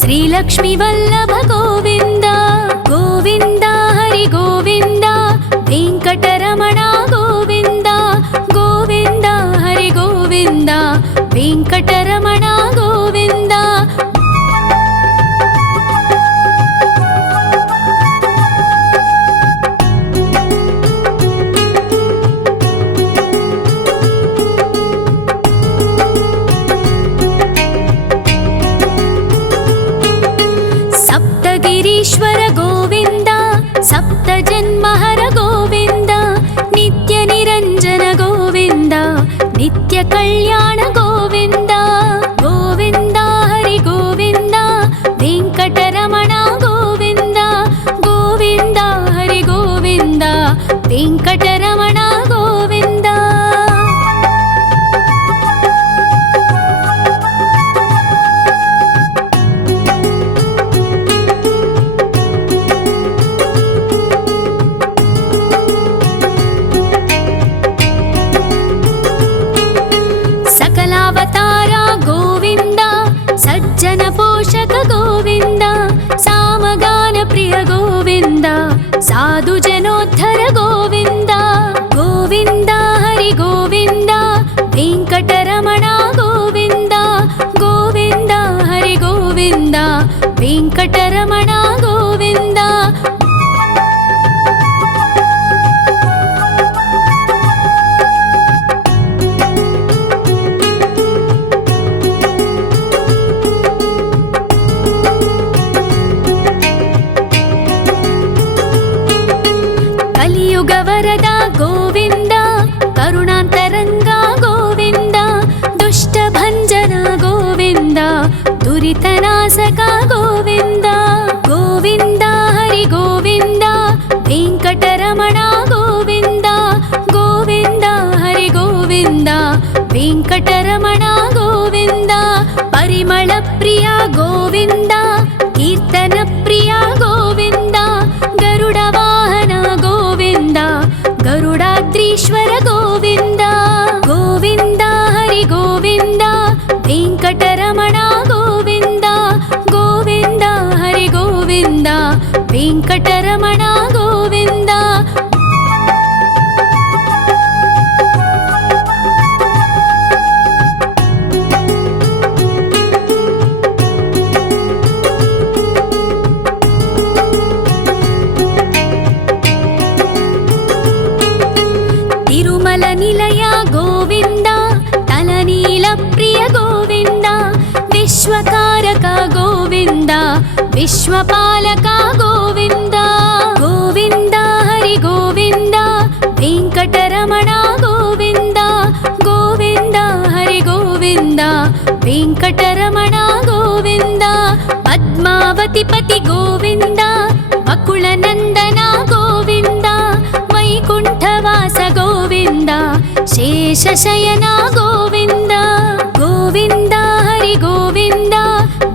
श्रीलक्ष्मी वल्लभ गोविन्द गोविन्द हरि गोविन्द वेङ्कटरमण गोविन्द गोविन्द हरि गोविन्द वेङ्कटरमण गोविन्द ईश्वर गोविन्द सप्तजन्महर गोविन्द नित्य निरञ्जन गोविन्द नित्य कल्याण गोविन्द गोविन्द हरि गोविन्द वेङ्कटरमण गोविन्द गोविन्द हरि गोविन्द वेङ्कटरमण गोविन्द सकलावतारा गोविन्द सज्जन पोषक गोविन्द सामगान प्रिय गोविन्द साधु जनोद्धर गोविन्द गोविन्द हरि गोविन्द वेङ्कटरमण गोविन्द गोविन्द हरि गोविन्द वेङ्कटरमण गोविन्द वरद गोविन्द करुणान्तरङ्गा गोविन्द दुष्टभञ्जन गोविन्द दुरितनाशक गोविन्द गोविन्द हरि गोविन्द वेङ्कटरमण गोविन्द गोविन्द हरि गोविन्द वेङ्कटरमण गोविन्द परिमल प्रिय गोविन्द कीर्तन प्रिय गोविन्द गरुड वाहन गोविन्द गरुडाद्रीश्वर गोविन्द गोविन्द हरि गोविन्द वेङ्कटरमण गोविन्द गोविन्द हरि गोविन्द वेङ्कटरमण गोविन्द तिरुमल निलय गोविन्द तलनील प्रिय गोविन्द विश्वकारक गोविन्द विश्वपालक गोविन्द गोविन्द हरि गोविन्द वेङ्कटरमण गोविन्द गोविन्द हरि गोविन्द वेङ्कटरमण गोविन्द पद्मावती पति गोविन्द वकुलनन्दन गोविन्द वैकुण्ठवास गोविन्द शेषशयन गोविन्द गोविन्द हरि गोविन्द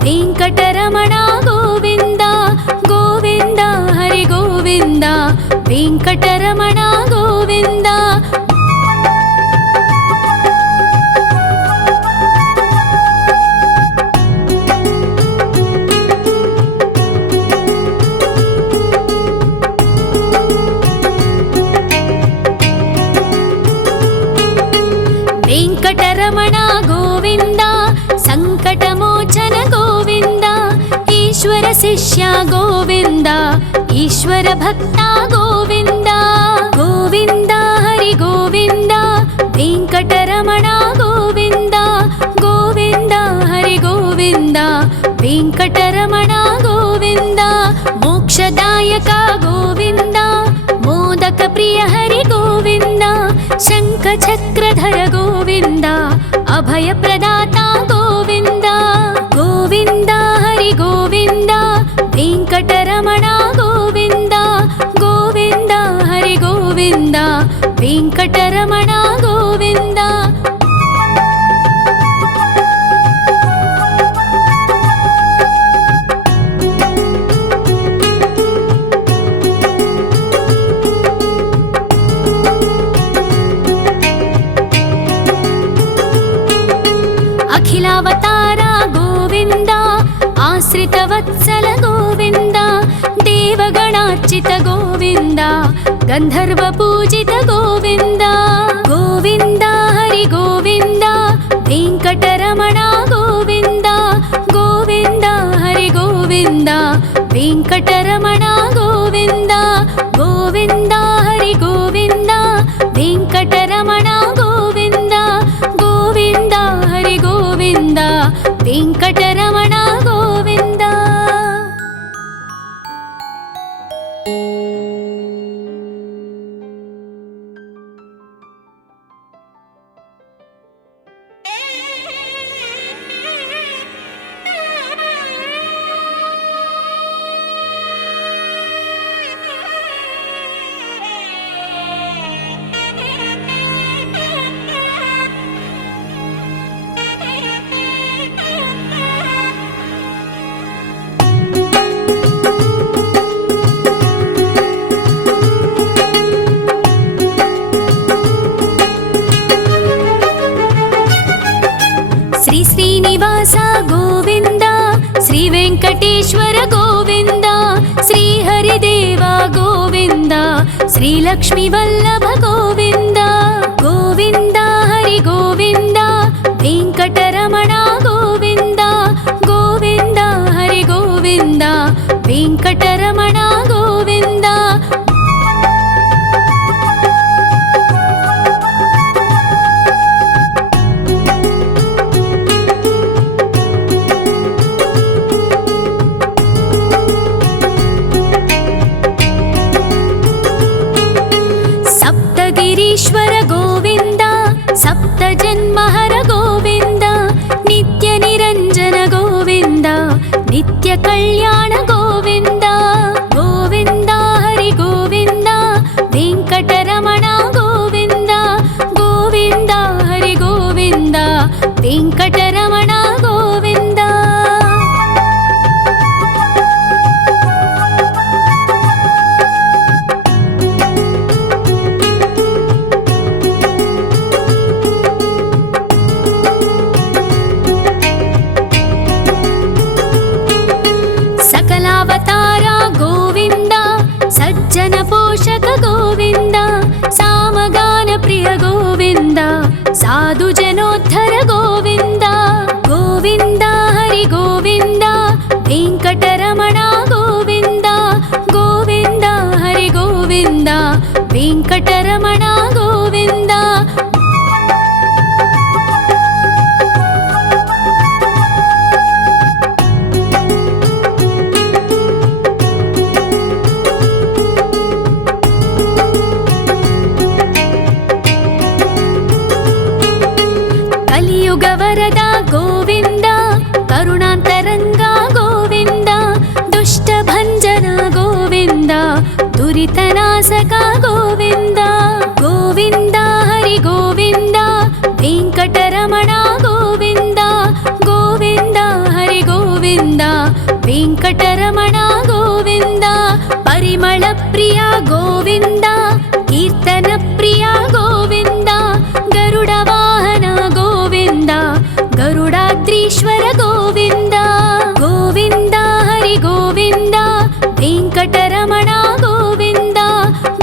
वेङ्कटरमण गोविन्द गोविन्द हरि गोविन्द वेङ्कटरमण गोविन्द वेङ्कटरमण गोविन्द सङ्कटमोचन गोविन्द ईश्वर शिष्य गोविन्द ईश्वर भक्त गोविन्द गोविन्द हरि गोविन्द वेङ्कटरमण गोविन्द गोविन्द हरि गोविन्द वेङ्कटरमण गोविन्द मोक्षदायक गोविन्द मोदक प्रिय हरि गोविन्द शङ्खचक्रधर गोविन्द अभय प्रदाता गोविन्द गोविन्द हरि गोविन्द वेङ्कटरमण गोविन्द गोविन्द हरि गोविन्द वेङ्कटरमण गोविन्द आश्रितवत्सल गोविन्द देवगणार्चित गोविन्द गन्धर्वपूजित गोविन्द गोविन्द हरि गोविन्द वेङ्कटरमण गोविन्द गोविन्द हरि गोविन्द वेङ्कटरमण गोविन्द गोविन्द हरि गोविन्द वेङ्कटरमण गोविन्द गोविन्द हरि गोविन्द वेङ्कटरमण गोविन्द। श्री श्रीनिवास गोविन्द श्री वेङ्कटेश्वर गोविन्द श्री हरिदेव गोविन्द श्री लक्ष्मीवल्लभ गोविन्द गोविन्द हरि गोविन्द वेङ्कटरमण गोविन्द गोविन्द हरि गोविन्द वेङ्कटरमण गोविन्द। सप्तगिरीश्वर गोविन्द सप्तजन्महर गोविन्द नित्यनिरञ्जन गोविन्द नित्यकल्याण गोविन्द गोविन्द हरि गोविन्द वेङ्कटरमण गोविन्द गोविन्द हरि गोविन्द वेङ्कटरमण गोविन्द। सकलावतार गोविन्द सज्जन पोषक गोविन्द सामगान प्रिय गोविन्द साधु जनोद्धर गोविन्द गोविन्द हरि गोविन्द वेङ्कटरमण गोविन्द गोविन्द हरि गोविन्द वेङ्कटरमण गोविन्द। कलियुगवरद गोविन्द करुणान्तरङ्ग गोविन्द दुष्टभञ्जन गोविन्द दुरितनाशक गोविन्द गोविन्द हरि गोविन्द वेङ्कटरमण गोविन्द गोविन्द हरि गोविन्द वेङ्कटरमण गोविन्द। परिमलप्रिय गोविन्द कीर्तनप्रिय गोविन्द गरुडवाहन गोविन्द गरुडाद्रीश्वर गोविन्द गोविन्द हरि गोविन्द वेङ्कटरमण गोविन्द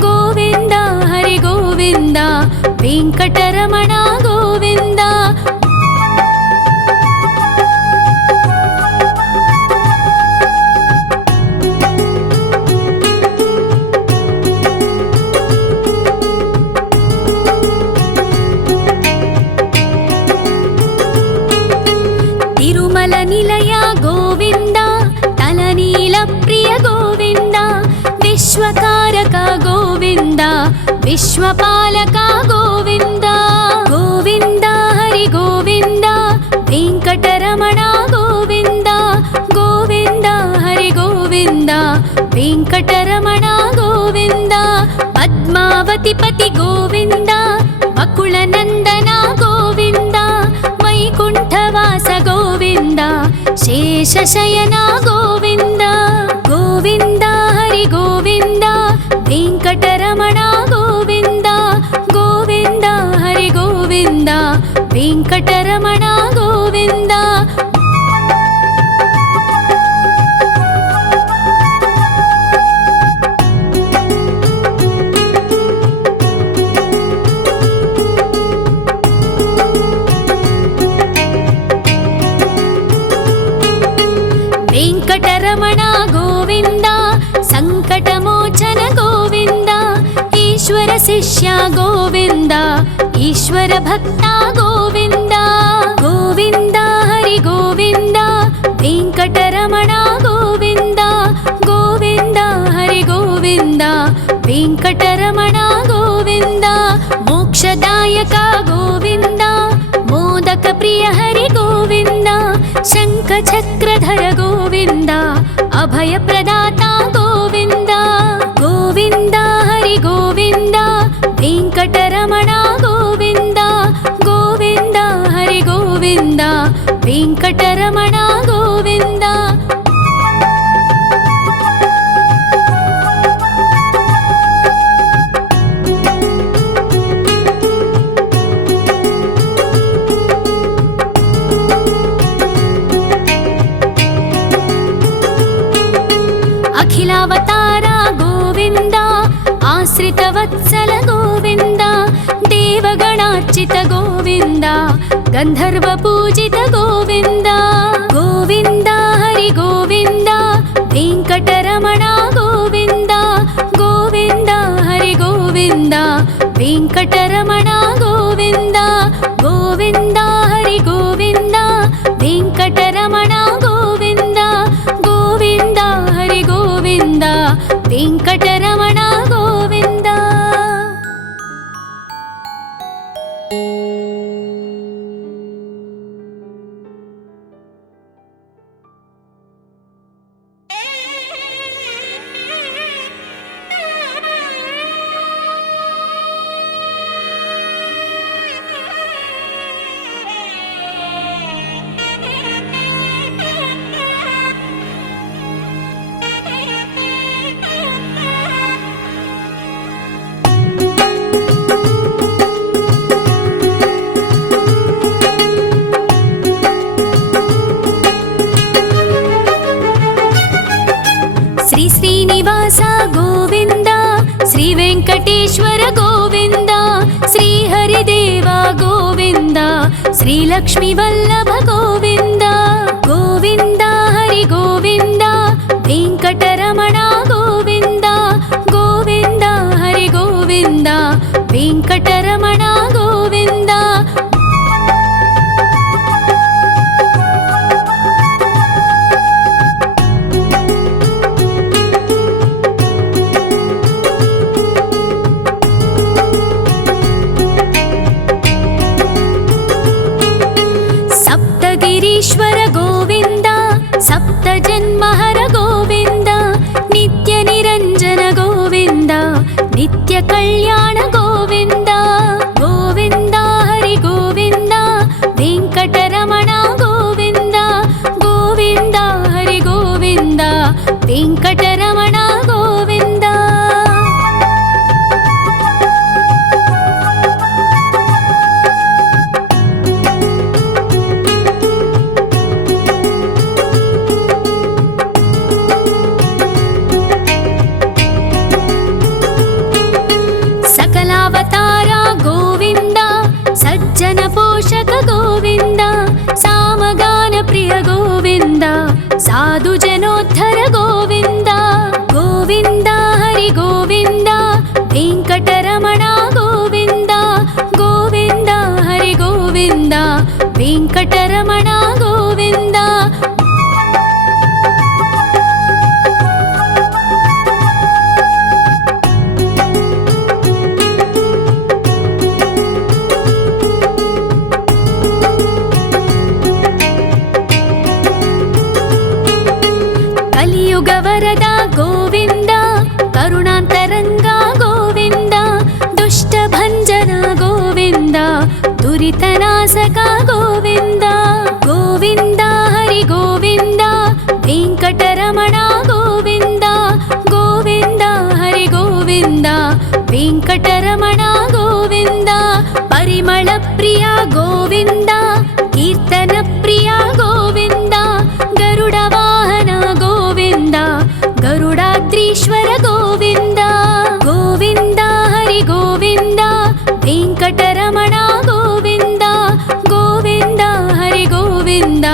गोविन्द हरि गोविन्द वेङ्कटरमण गोविन्द। तिरुमल निलय गोविन्द तलनील प्रिय गोविन्द विश्वकारक गोविन्द विश्वपालक गोविन्द गोविन्द हरि गोविन्द वेङ्कटरमण गोविन्द गोविन्द हरि गोविन्द वेङ्कटरमण गोविन्द। पद्मावतिपति गोविन्द वकुलनन्दन गोविन्द वैकुण्ठवास गोविन्द शेषशयन गोविन्द गोविन्द हरि गोविन्द वेङ्कटरमण गोविन्द गोविन्द हरि गोविन्द वेङ्कटरमण गोविन्द। వెంకటరమణ గోవింద సంకటమోచన గోవింద ఈశ్వర శిష్య గోవింద ఈశ్వర భక్త గోవింద గోవింద హరి గోవింద వెంకటరమణ గోవింద గోవింద హరి గోవింద వెంకటరమణ గోవింద మోక్షదాయక గోవింద మోదక ప్రియ హరి గోవింద శంఖ చక్రధర గోవింద అభయ ప్రదాత గోవింద గోవింద హరి గోవింద వెంకటరమణ గోవింద గోవింద హరి గోవింద వెంకటరమణ గోవింద అఖిలావతార గోవింద ఆశ్రితవత్సల గోవింద దేవగణార్చిత గోవింద గంధర్వ పూజిత గోవింద గోవింద హరి గోవింద వెంకటరమణ గోవింద గోవింద హరి గోవింద వెంకటరమణ గోవింద గోవింద హరి గోవింద వెంకటరమణ గోవింద గోవింద హరి గోవింద వెంకటరమణ గోవింద శ్రీ శ్రీనివాస గోవింద శ్రీ వెంకటేశ్వర గోవింద శ్రీ హరిదేవ గోవింద శ్రీ లక్ష్మీ వల్లభ గోవింద గోవింద హరి గోవింద వెంకటరమణ గోవింద గోవింద హరి గోవింద వెంకటరమణ గోవింద సప్తగిరీశ్వర గోవింద సప్త జన్మహర గోవింద నిత్య నిరంజన గోవింద నిత్య కళ్యాణ గోవింద గోవింద హరి గోవింద వెంకటరమణ గోవింద గోవింద హరి గోవింద వెంకటరమణ గోవింద సకలావతార గోవింద సజ్జన పోషక గోవింద సామగాన ప్రియ గోవింద సాధు జనోద్ధర గోవింద గోవింద హరి గోవింద వెంకటరమణ గోవింద గోవింద హరి గోవింద వెంకటరమణ గోవింద కలియుగ వరద గోవింద కరుణాంతరంగ గోవింద దుష్ట భంజన గోవింద దురితనాశక గోవింద గోవింద హరి గోవింద వెంకటరమణ గోవింద గోవింద హరి గోవింద వెంకటరమణ గోవింద పరిమళ ప్రియ గోవింద కీర్తన ప్రియ గోవింద గరుడ వాహన గోవింద గరుడాద్రీశ్వర గోవింద గోవింద హరి గోవింద వెంకటరమణ గోవింద గోవింద హరి గోవింద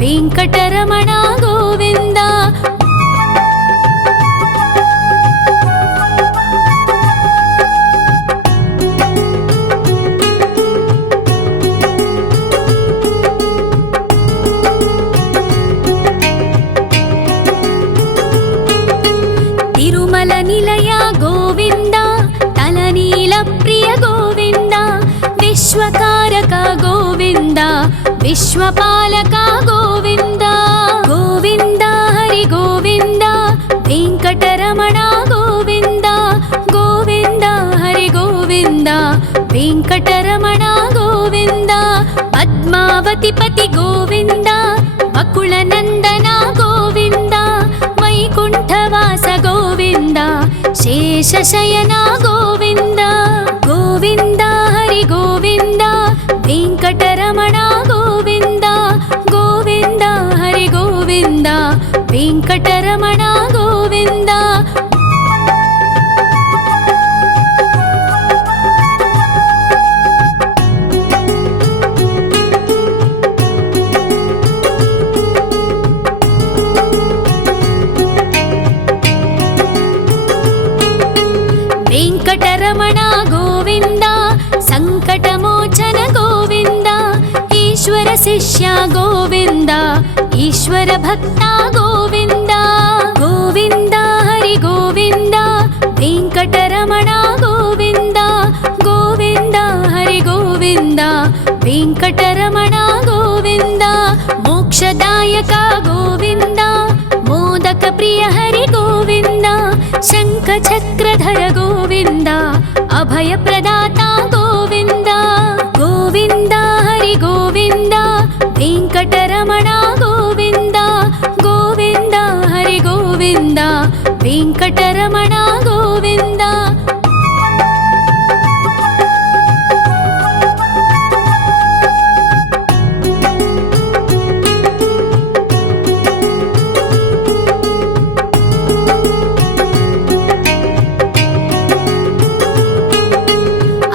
వెంకటరమణ గోవింద विश्वकारक गोविन्द विश्वपालक गोविन्द गोविन्द हरि गोविन्द वेङ्कटरमण गोविन्द गोविन्द हरि गोविन्द वेङ्कटरमण गोविन्द पद्मावतिपति गोविन्द वकुलनन्दन गोविन्द वैकुण्ठवास गोविन्द शेषशयन गोविन्द गोविन्द हरि गोविन्द वेङ्कटरमण गोविन्द गोविन्द हरि गोविन्द वेङ्कटरमण गोविन्द वेङ्कटरमण गोविन्द सङ्कटमोचन गोविन्द ईश्वर शिष्य गोविन्द ईश्वर भक्त गोविन्द गोविन्द हरि गोविन्द वेङ्कटरमण गोविन्द गोविन्द हरि गोविन्द वेङ्कटरमण गोविन्द मोक्षदायक गोविन्द मोदक प्रिय हरि गोविन्द शङ्खचक्रधर गोविन्द अभयप्रदाता गोविन्द गोविन्द हरि गोविन्द वेङ्कटरमण गोविन्द गोविन्द हरि गोविन्द वेङ्कटरमण गोविन्द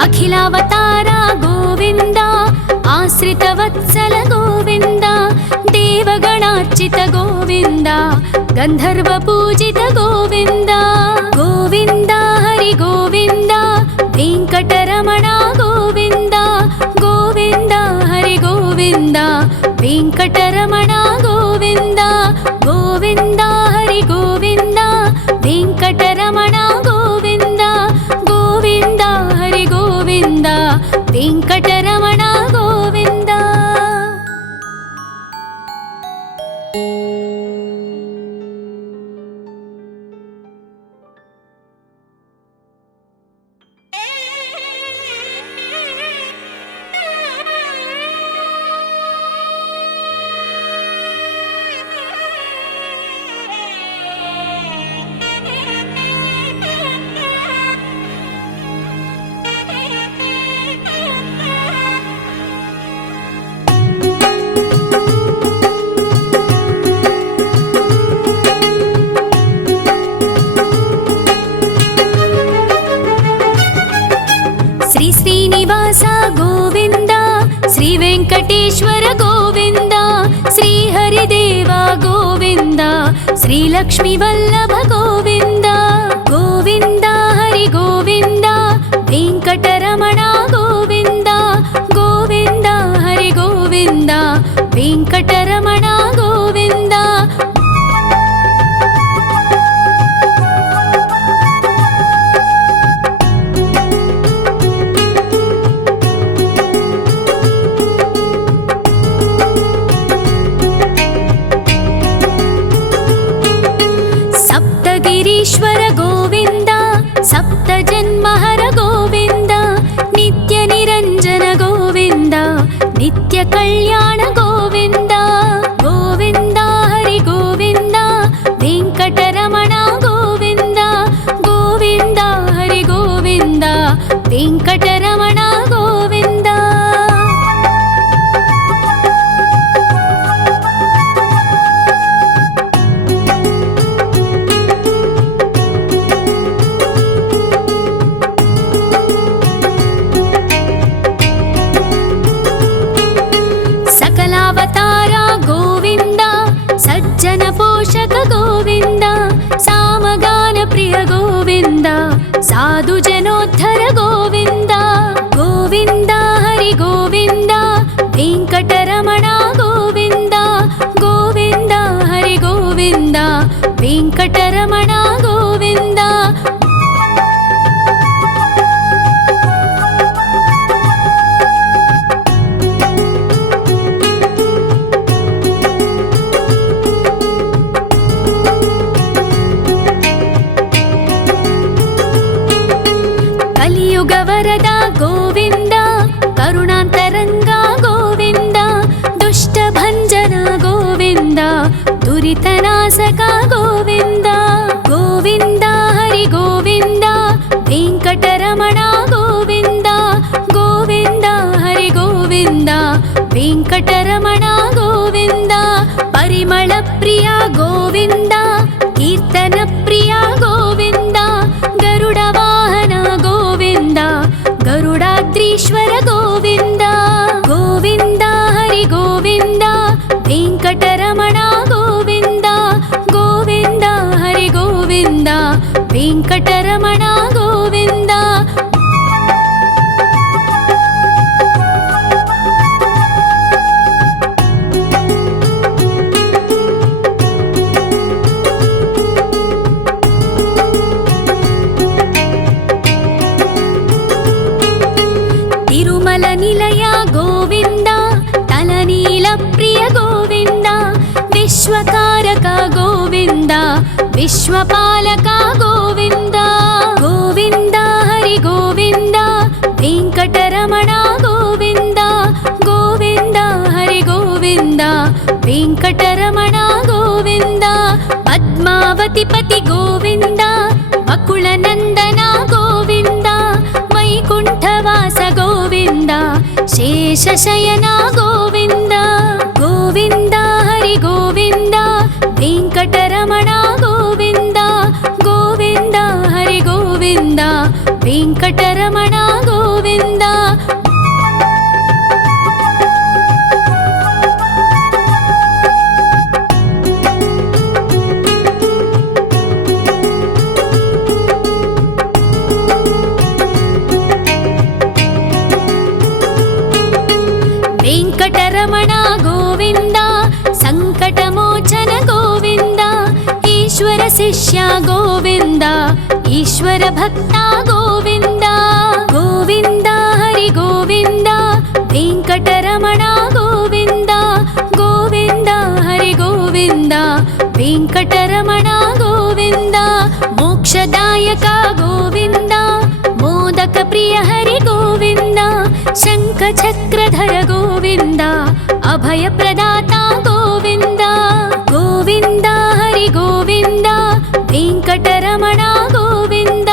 अखिलावतार गोविन्द आश्रितवत्सल गोविन्द देवगणार्चित गोविन्द गन्धर्वपूजित गोविन्द गोविन्द हरि गोविन्द वेङ्कटरमण गोविन्द गोविन्द हरि गोविन्द वेङ्कटरमण गोविन्द गोविन्द हरि गोविन्द वेङ्कटरमण गोविन्द गोविन्द हरि गोविन्द वेङ्कटरमण गोविन्द श्री श्रीनिवास गोविन्द श्री वेङ्कटेश्वर गोविन्द श्री हरिदेव गोविन्द श्री लक्ष्मीवल्लभ गोविन्द गोविन्द हरि गोविन्द वेङ्कटरमण गोविन्द गोविन्द हरि गोविन्द वेङ्कटरमण गोविन्द सप्तगिरीश्वर गोविन्द सप्तजन्महर गोविन्द नित्यनिरञ्जन गोविन्द नित्यकल्याण गोविन्द गोविन्द हरि गोविन्द वेङ्कटरमण गोविन्द गोविन्द हरि गोविन्द वेङ्कटरमण गोविन्द सकलावतार गोविन्द सज्जन पोषक गोविन्द सामगान प्रिय गोविन्द साधु जनोद्धर गोविन्द गोविन्द हरि गोविन्द वेङ्कटरमण गोविन्द गोविन्द हरि गोविन्द वेङ्कटरमण गोविन्द ಕಲಿಯುಗವರದ ಗೋವಿಂದ ಕರುಣಾಂತರಂಗ ಗೋವಿಂದ ದುಷ್ಟಭಂಜನ ಗೋವಿಂದ ದುರಿತನಾಶಕ ಗೋವಿಂದ ಗೋವಿಂದ ಹರಿ ಗೋವಿಂದ ವೆಂಕಟರಮಣ ಗೋವಿಂದ ಗೋವಿಂದ ಹರಿ ಗೋವಿಂದ ವೆಂಕಟರಮಣ ಗೋವಿಂದ ಪರಿಮಳ ಪ್ರಿಯ ಗೋವಿಂದ ಕೀರ್ತನ ಪ್ರಿಯ ಗೋವಿಂದ ಗರುಡ ವಾಹನ ಗೋವಿಂದ ಗರುಡಾದ್ರೀಶ್ವರ ಗೋವಿಂದ ಗೋವಿಂದ ಹರಿ ಗೋವಿಂದ ವೆಂಕಟರಮಣ ಗೋವಿಂದ ಗೋವಿಂದ ಹರಿ ಗೋವಿಂದ ವೆಂಕಟರಮಣ ಗೋವಿಂದ ತಿರುಮಲ ನಿಲಯ ಗೋವಿಂದ ತಲನೀಲ ಪ್ರಿಯ ಗೋವಿಂದ ವಿಶ್ವಕಾರಕ ಗೋವಿಂದ ವಿಶ್ವಪಾಲಕ ಗೋವಿಂದ ಗೋವಿಂದ ಹರಿ ಗೋವಿಂದ ವೆಂಕಟರಮಣ ಗೋವಿಂದ ಗೋವಿಂದ ಹರಿ ಗೋವಿಂದ ವೆಂಕಟರಮಣ ಗೋವಿಂದ ಪದ್ಮಾವತಿ ಪತಿ ಗೋವಿಂದ ವಕುಳನಂದನ ಗೋವಿಂದ ವೈಕುಂಠವಾಸ ಗೋವಿಂದ ಶೇಷಶಯನ ಗೋವಿಂದ ಗೋವಿಂದ ಹರಿ ಗೋವಿಂದ ವೆಂಕಟರಮಣ ಗೋವಿಂದ ಗೋವಿಂದ ಹರಿ ಗೋವಿಂದ ವೆಂಕಟರಮಣ ಗೋವಿಂದ ವೆಂಕಟರಮಣ ಗೋವಿಂದ ಸಂಕಟಮೋಚನ ಗೋವಿಂದ ಈಶ್ವರ ಶಿಷ್ಯ ಗೋವಿಂದ ಈಶ್ವರ ಭಕ್ತ ಗೋವಿಂದ ಗೋವಿಂದ ಹರಿ ಗೋವಿಂದ ವೆಂಕಟರಮಣ ಗೋವಿಂದ ಗೋವಿಂದ ಹರಿ ಗೋವಿಂದ ವೆಂಕಟರಮಣ ಗೋವಿಂದ ಮೋಕ್ಷದಾಯಕ ಗೋವಿಂದ ಮೋದಕ ಪ್ರಿಯ ಹರಿ ಗೋವಿಂದ ಶಂಖ ಚಕ್ರಧರ ಗೋವಿಂದ ಅಭಯ ಪ್ರದಾತ ಗೋವಿಂದ ಗೋವಿಂದ ಹರಿ ಗೋವಿಂದ ವೆಂಕಟರಮಣ ಗೋವಿಂದ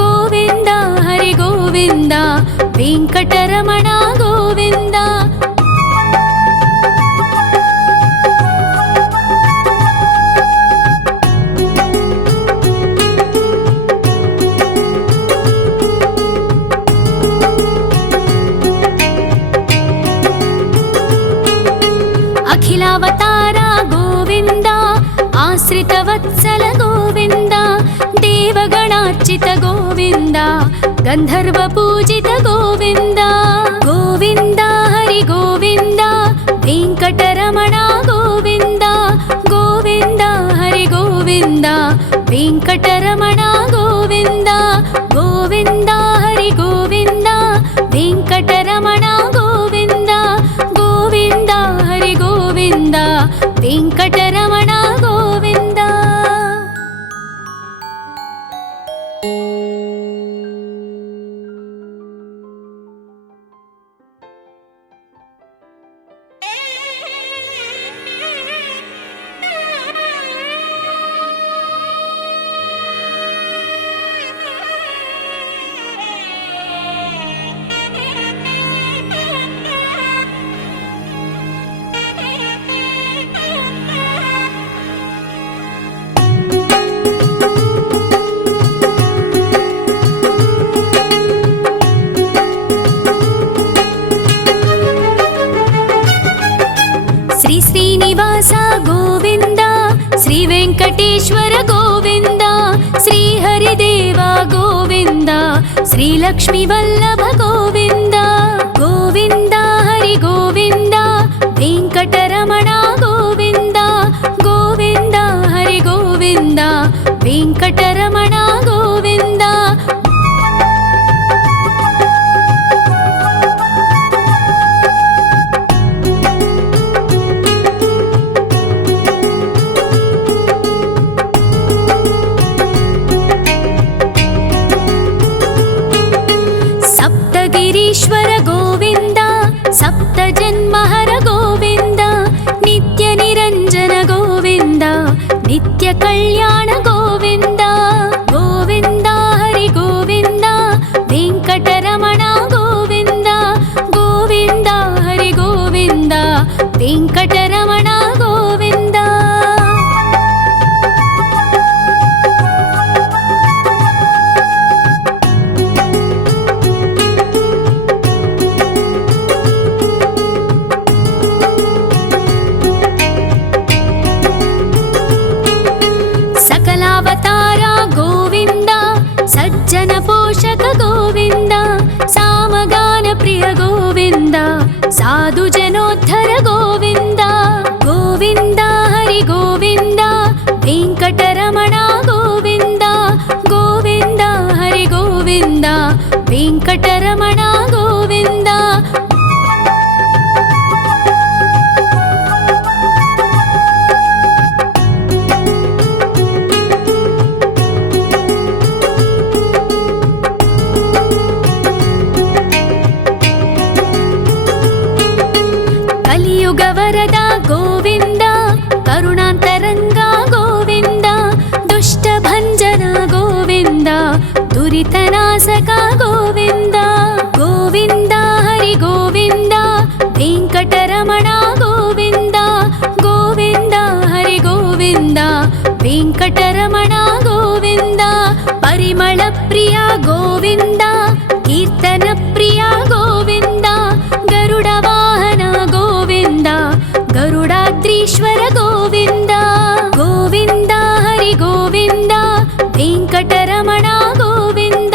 ಗೋವಿಂದ ಹರಿ ಗೋವಿಂದ ವೆಂಕಟರಮಣ ಗೋವಿಂದ ಅಖಿಲಾವತಾರ ಗೋವಿಂದ ಆಶ್ರಿತ ವತ್ಸಲ ಗೋವಿಂದ ದೇವಗಣಾರ್ಚಿತ ಗೋವಿಂದ ಗಂಧರ್ವ ಪೂಜಿತ ಗೋವಿಂದ ಗೋವಿಂದ ಹರಿ ಗೋವಿಂದ ವೆಂಕಟರಮಣ ಗೋವಿಂದ ಗೋವಿಂದ ಹರಿ ಗೋವಿಂದ ವೆಂಕಟರಮಣ ಗೋವಿಂದ ಗೋವಿಂದ ಹರಿ ಗೋವಿಂದ ವೆಂಕಟರಮಣ ಗೋವಿಂದ ಗೋವಿಂದ ಹರಿ ಗೋವಿಂದ ವೆಂಕಟರಮಣ ಗೋವಿಂದ ಶ್ರೀ ಶ್ರೀನಿವಾಸ ಗೋವಿಂದ ಶ್ರೀ ವೆಂಕಟೇಶ್ವರ ಗೋವಿಂದ ಶ್ರೀ ಹರಿದೇವ ಗೋವಿಂದ ಶ್ರೀ ಲಕ್ಷ್ಮೀ ವಲ್ಲಭ ಗೋವಿಂದ ಗೋವಿಂದ ಹರಿ ಗೋವಿಂದ ವೆಂಕಟರಮಣ ಗೋವಿಂದ ಗೋವಿಂದ ಹರಿ ಗೋವಿಂದ ವೆಂಕಟರಮಣ ಗೋವಿಂದ ಕಲ್ಯಾಣ ಗೋವಿಂದ ಗೋವಿಂದ ಹರಿ ಗೋವಿಂದ ವೆಂಕಟರಮಣ ಗೋವಿಂದ ಗೋವಿಂದ ಹರಿ ಗೋವಿಂದ ವೆಂಕಟರಮಣ ಗೋವಿಂದ. ಸಕಲಾವತಾರ ಗೋವಿಂದ ಸಜ್ಜನ ಪೋಷಕ ಗೋವಿಂದ ಸಾಮಗಾನ ಪ್ರಿಯ ಗೋವಿಂದ ಸಾಧು ಜನೋದ್ಧರ ಗೋವಿಂದ ಗೋವಿಂದ ಹರಿ ಗೋವಿಂದ ವೆಂಕಟರಮಣ ಗೋವಿಂದ ಗೋವಿಂದ ಹರಿ ಗೋವಿಂದ ವೆಂಕಟರಮಣ ಗೋವಿಂದ. ಕಲಿಯುಗ ವರದ ಗೋವಿಂದ ಕರುಣಾಂತರಂಗ ಗೋವಿಂದ ದುಷ್ಟ ಭಂಜನ ಗೋವಿಂದ ದುರಿತನಾಸಕ ಗೋವಿಂದ ಗೋವಿಂದ ಹರಿ ಗೋವಿಂದ ವೆಂಕಟರಮಣ ಗೋವಿಂದ ಗೋವಿಂದ ಹರಿ ಗೋವಿಂದ ವೆಂಕಟರಮಣ ಗೋವಿಂದ. ಪರಿಮಳ ಪ್ರಿಯ ಗೋವಿಂದ ಕೀರ್ತನ ಪ್ರಿಯ ಗೋವಿಂದ ಗರುಡ ವಾಹನ ಗೋವಿಂದ ಗರುಡಾದ್ರೀಶ್ವರ ಗೋವಿಂದ ಗೋವಿಂದ ಹರಿ ಗೋವಿಂದ ವೆಂಕಟರಮಣ ಗೋವಿಂದ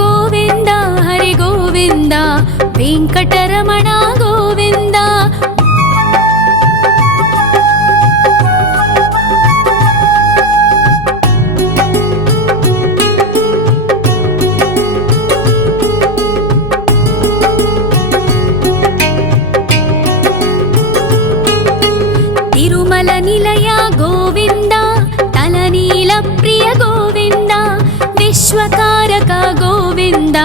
ಗೋವಿಂದ ಹರಿ ಗೋವಿಂದ ವೆಂಕಟರಮಣ ಗೋವಿಂದ. ತಿರುಮಲ ನಿಲಯ ಗೋವಿಂದ ತಲನೀಲ ಪ್ರಿಯ ಗೋವಿಂದ ವಿಶ್ವಕಾರಕ ಗೋವಿಂದ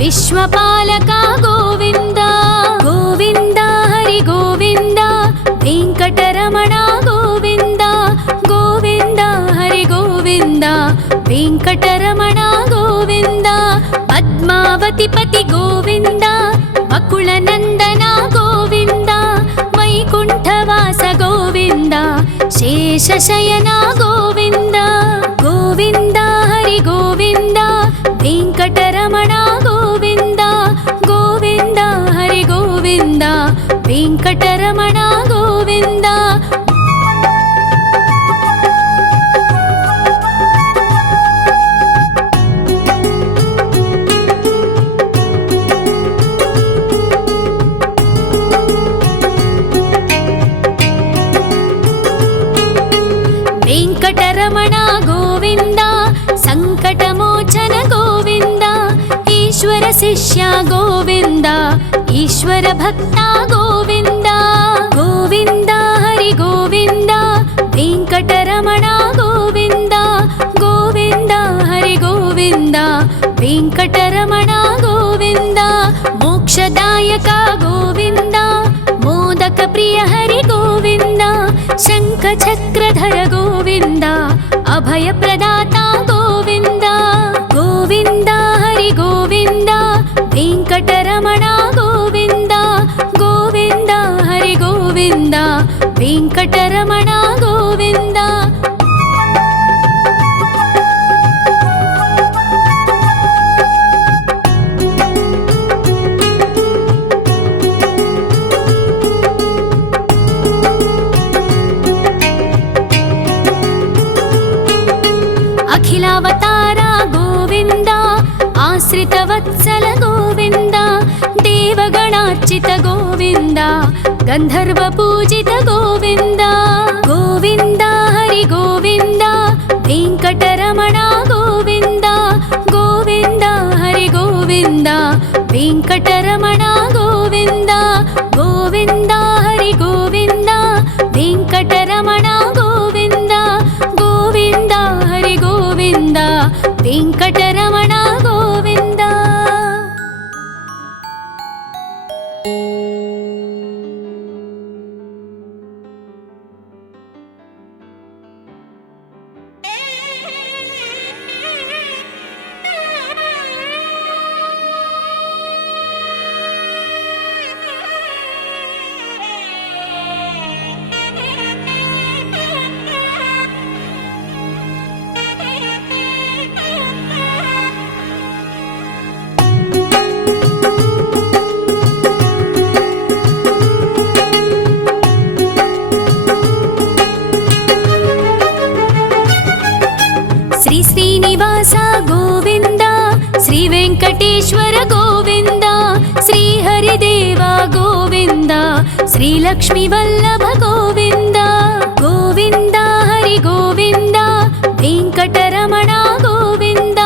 ವಿಶ್ವಪಾಲಕ ಗೋವಿಂದ ಗೋವಿಂದ ಹರಿ ಗೋವಿಂದ ವೆಂಕಟರಮಣ ಗೋವಿಂದ ಗೋವಿಂದ ಹರಿ ಗೋವಿಂದ ವೆಂಕಟರಮಣ ಗೋವಿಂದ. ಪದ್ಮಾವತಿ ಪತಿ ಗೋವಿಂದ ಬಕುಳ ನಂದನ ಗೋವಿಂದ ವೈಕುಂಠವಾಸ ಗೋವಿಂದ ಶೇಷಶಯನ ಗೋವಿಂದ ಗೋವಿಂದ ಹರಿ ಗೋವಿಂದ ವೆಂಕಟರಮಣ ಗೋವಿಂದ ಗೋವಿಂದ ಹರಿ ಗೋವಿಂದ ವೆಂಕಟರಮಣ ಗೋವಿಂದ. ವೆಂಕಟರಮಣ ಗೋವಿಂದ ಸಂಕಟಮೋಚನ ಗೋವಿಂದ ಈಶ್ವರ ಶಿಷ್ಯ ಗೋವಿಂದ ಈಶ್ವರ ಭಕ್ತ ಗೋವಿಂದ ಗೋವಿಂದ ಹರಿ ಗೋವಿಂದ ವೆಂಕಟರಮಣ ಗೋವಿಂದ ಗೋವಿಂದ ಹರಿ ಗೋವಿಂದ ವೆಂಕಟರಮಣ ಗೋವಿಂದ. ಮೋಕ್ಷದಾಯಕ ಗೋವಿಂದ ಮೋದಕ ಪ್ರಿಯ ಹರಿ ಗೋವಿಂದ ಶಂಖ ಚಕ್ರಧರ ಗೋವಿಂದ ಅಭಯ ಪ್ರದಾತ ಗೋವಿಂದ ಗೋವಿಂದ ಹರಿ ಗೋವಿಂದ ವೆಂಕಟರಮಣ ಗೋವಿಂದ ಗೋವಿಂದ ಹರಿ ಗೋವಿಂದ ವೆಂಕಟರಮಣ ಗೋವಿಂದ. ಅಖಿಲಾವತಾರ ಗೋವಿಂದ ಆಶ್ರಿತ ವತ್ಸಲ ಗೋವಿಂದ ದೇವಗಣಾರ್ಚಿತ ಗೋವಿಂದ ಗಂಧರ್ವ ಪೂಜಿತ ಗೋವಿಂದ ಗೋವಿಂದ ಹರಿ ಗೋವಿಂದ ವೆಂಕಟರಮಣ ಗೋವಿಂದ ಗೋವಿಂದ ಹರಿ ಗೋವಿಂದ ವೆಂಕಟರಮಣ ಗೋವಿಂದ ಗೋವಿಂದ ಹರಿ ಗೋವಿಂದ ವೆಂಕಟರಮಣ ಗೋವಿಂದ ಗೋವಿಂದ ಹರಿ ಗೋವಿಂದ ವೆಂಕಟರಮಣ ಗೋವಿಂದ. శ్రీనివాస గోవింద శ్రీ వెంకటేశ్వర గోవింద శ్రీహరిదేవ గోవింద శ్రీలక్ష్మీ వల్లభ గోవింద గోవింద హరి గోవింద వెంకటరమణ గోవింద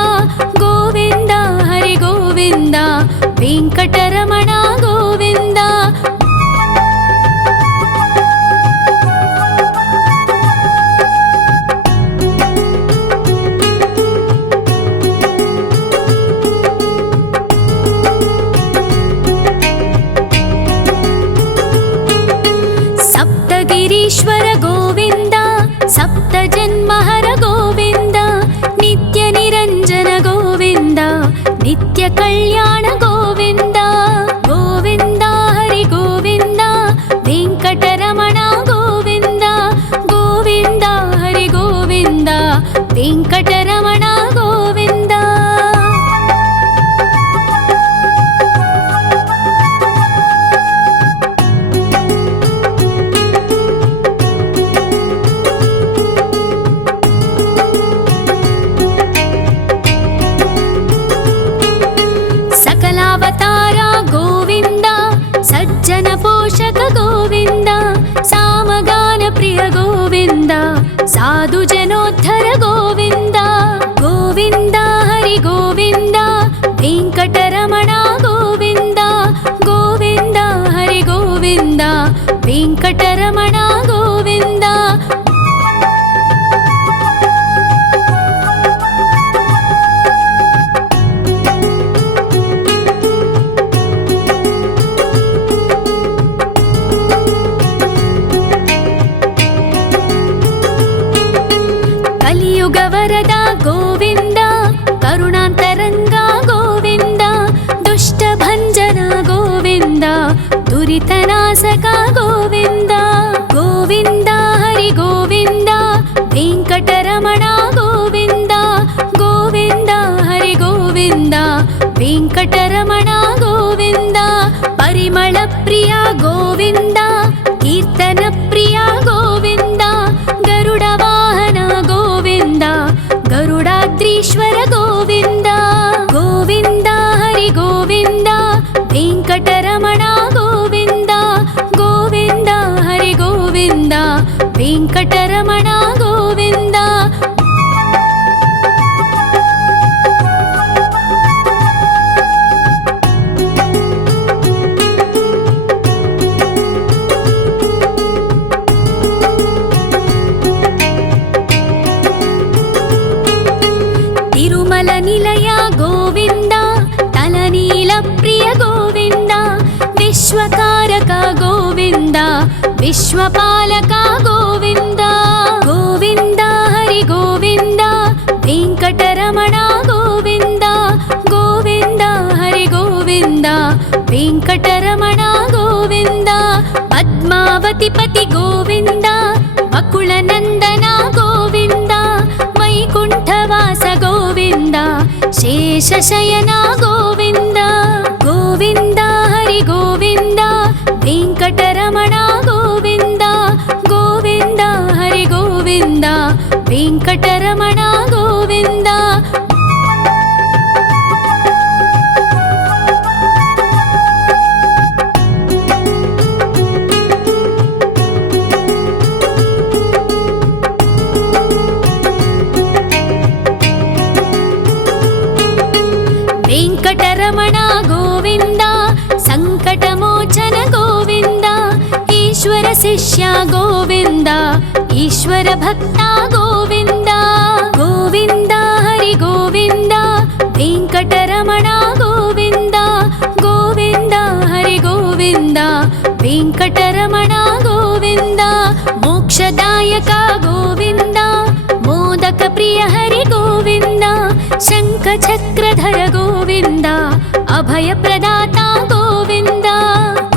గోవింద హరి గోవింద వెంకటరమణ గోవింద సప్తగిరీశ్వర గోవింద సప్త జన్మహర గోవింద నిత్య నిరంజన గోవింద నిత్య కళ్యాణ గోవింద గోవింద హరి గోవింద వెంకటరమణ గోవింద గోవింద హరి గోవింద వెంకటరమణ గోవింద సకలావతార గోవింద సజ్జన పోషక గోవింద సామగాన ప్రియ గోవింద సాధు జనోద్ధర గోవింద గోవింద హరి గోవింద వెంకటరమణ గోవింద గోవింద హరి గోవింద వెంకటరమణ గోవింద కలియుగ వరద గోవింద కరుణాంతరంగ గోవింద దుష్ట భంజన గోవింద దురితనాశక గోవింద గోవింద హరి గోవింద వెంకటరమణ గోవింద గోవింద హరి గోవింద వెంకటరమణ గోవింద పరిమళ ప్రియ గోవింద కీర్తన ప్రియ గోవింద గరుడ వాహన గోవింద గరుడాద్రీశ్వర గోవింద గోవింద హరి గోవింద వెంకటరమణ గోవింద గోవింద హరి గోవింద వెంకటరమణ గోవింద తిరుమల నిలయ గోవింద తలనీల ప్రియ గోవింద విశ్వకారక గోవింద విశ్వపాలక గోవింద గోవింద హరి గోవింద వెంకటరమణ గోవింద గోవింద హరి గోవింద వెంకటరమణ గోవింద పద్మావతి పతి గోవింద వకుళ నందన గోవింద వైకుంఠవాస గోవింద శేషశయన గోవింద గోవింద హరి గోవింద వెంకటరమణ గోవింద గోవింద హరి గోవింద వెంకటరమణ గోవింద వెంకటరమణ గోవింద సంకటమోచన గోవింద ఈశ్వర శిష్య గోవింద ఈశ్వర భక్త గోవింద గోవింద హరి గోవింద వెంకటరమణ గోవింద గోవింద హరి గోవింద వెంకటరమణ గోవింద మోక్షదాయక గోవింద మోదక ప్రియ హరి గోవింద శంఖ చక్రధర గోవింద అభయ ప్రదాత గోవింద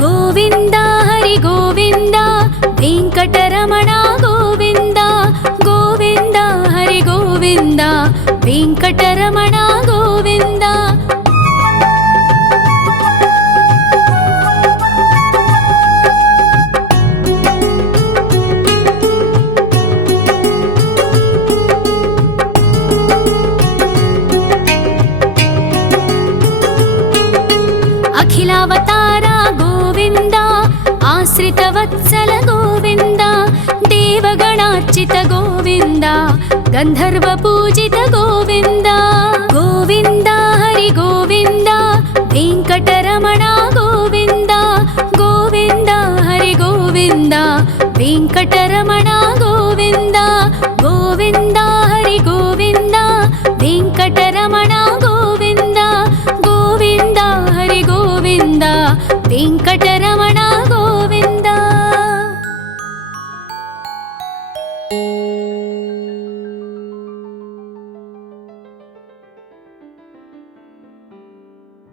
గోవింద హరి గోవింద వెంకటరమణ గోవింద గోవింద హరి గోవింద వెంకటరమణ గోవింద अखिलावतार गोविन्द आश्रितवत्सल गोविन्द देवगणार्चित गोविन्द गन्धर्वपूजित गोविन्द गोविन्द हरि गोविन्द वेङ्कटरमण